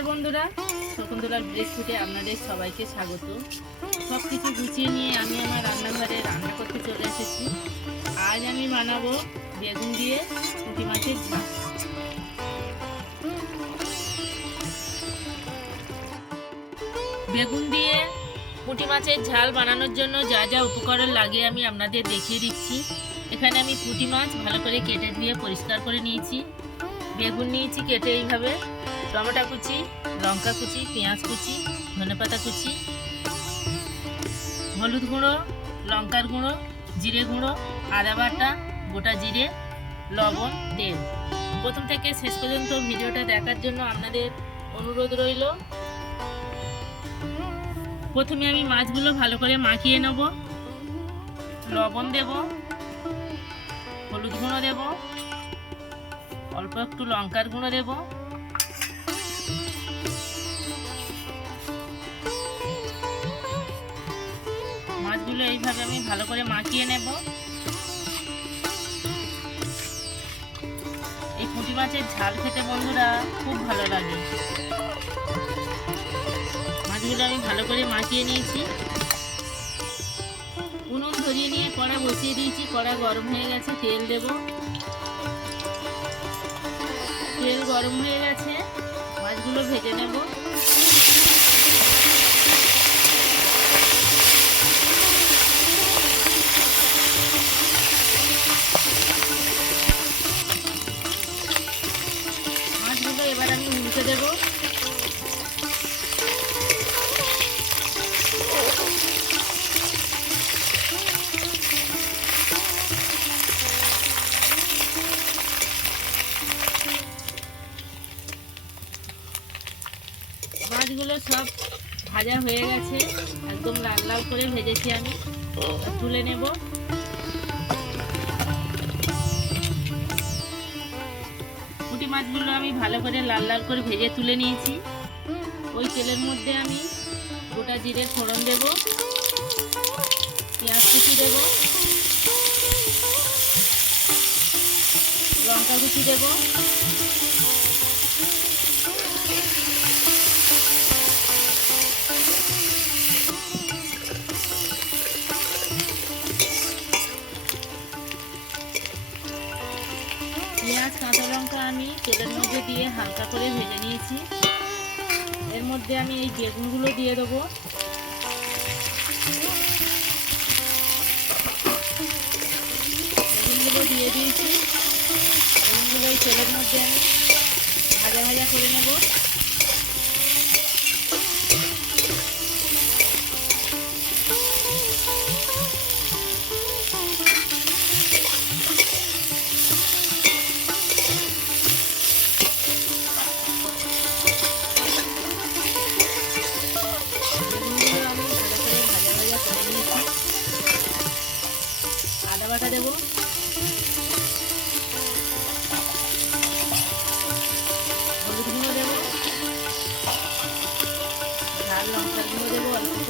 নমস্কার বন্ধুরা। শকুন্তলার ব্রেক ফুটে আপনাদের সবাইকে স্বাগত। সব কিছু গুছিয়ে নিয়ে আমি আমার রান্নাঘরে রান্না করতে চলে এসেছি। আজ আমি বানাবো বেগুন দিয়ে পুঁটি মাছের ঝাল। বেগুন দিয়ে পুঁটি মাছের ঝাল বানানোর জন্য যা যা উপকরণ লাগে আমি আপনাদের দেখিয়ে দিচ্ছি। এখানে আমি পুঁটি মাছ ভালো করে কেটে দিয়ে পরিষ্কার করে নিয়েছি। বেগুন নিয়েছি কেটে এইভাবে টমেটো কুচি, লঙ্কা কুচি, পেঁয়াজ কুচি, ধনেপাতা কুচি, হলুদ গুঁড়ো, লঙ্কার গুঁড়ো, জিরে গুঁড়ো, আদা বাটা, গোটা জিরে, লবণ, তেল। প্রথম থেকে শেষ পর্যন্ত ভিডিওটা দেখার জন্য আপনাদের অনুরোধ রইল। প্রথমে আমি মাছগুলো ভালো করে মাখিয়ে নেব। লবণ দেব, হলুদ গুঁড়ো দেব, অল্প একটু লঙ্কার গুঁড়ো দেব। মাছগুলো এইভাবে আমি ভালো করে মাখিয়ে নেব। এই পুঁটি মাছের ঝাল খেতে বন্ধুরা খুব ভালো লাগে। মাছগুলো আমি ভালো করে মাখিয়ে নিয়েছি। উনুন ধরিয়ে নিয়ে কড়া বসিয়ে দিয়েছি, কড়া গরম হয়ে গেছে, তেল দেব। তেল গরম হয়ে গেছে, মাছগুলো ভেজে নেব। সব ভাজা হয়ে গেছে। একদম লাল লাল করে ভেজেছি আমি। তুলে নেব। পুঁটি মাছগুলো আমি ভালো করে লাল লাল করে ভেজে তুলে নিয়েছি। ওই তেলের মধ্যে আমি গোটা জিরে ফোড়ন দেব। পেঁয়াজ কুচি দেব। লঙ্কা কুচি দেবো। তেলের মধ্যে দিয়ে হালকা করে ভেজে নিয়েছি। এর মধ্যে আমি এই বেগুনগুলো দিয়ে দেবো। বেগুনগুলো দিয়ে দিয়েছি। বেগুনগুলো এই তেলের মধ্যে আমি ভাজা ভাজা করে নেব। বাটা দেবো। হলুদ গুঁড়ো দেবো। লাল লঙ্কার গুঁড়ো দেবো অল্প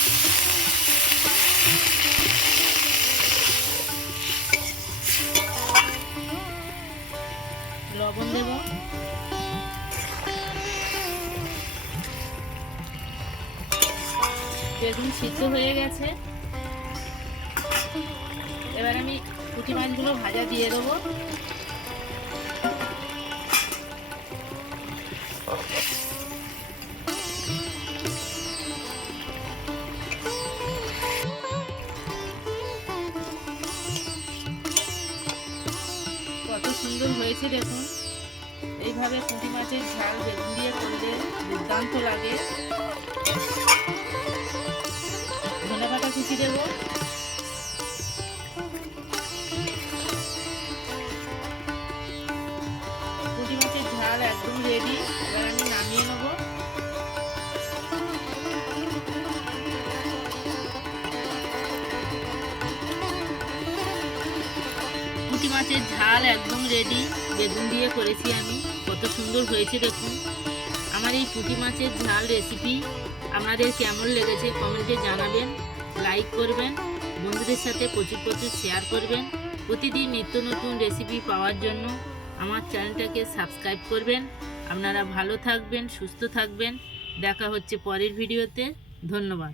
লবণ দেব। বেগুন সিদ্ধ হয়ে গেছে। এবার আমি পুঁটি মাছগুলো ভাজা দিয়ে দেবো। কত সুন্দর হয়েছে দেখুন। এইভাবে পুঁটি মাছের ঝাল বেগুন দিয়ে করলে দুর্দান্ত লাগে। ধনে পাতা কুচি দেবো। পুঁটি মাছের ঝাল একদম রেডি এবার আমি নামিয়ে নেব। পুঁটি মাছের ঝাল একদম রেডি বেগুন দিয়ে করেছি আমি। কত সুন্দর হয়েছে দেখুন। আমার এই পুঁটি মাছের ঝাল রেসিপি আপনাদের কেমন লেগেছে কমেন্টে জানাবেন লাইক করবেন, বন্ধুদের সাথে প্রচুর প্রচুর শেয়ার করবেন। প্রতিদিন নিত্য নতুন রেসিপি পাওয়ার জন্য আমার চ্যানেলটাকে সাবস্ক্রাইব করবেন। আপনারা ভালো থাকবেন, সুস্থ থাকবেন। দেখা হচ্ছে পরের ভিডিওতে ধন্যবাদ।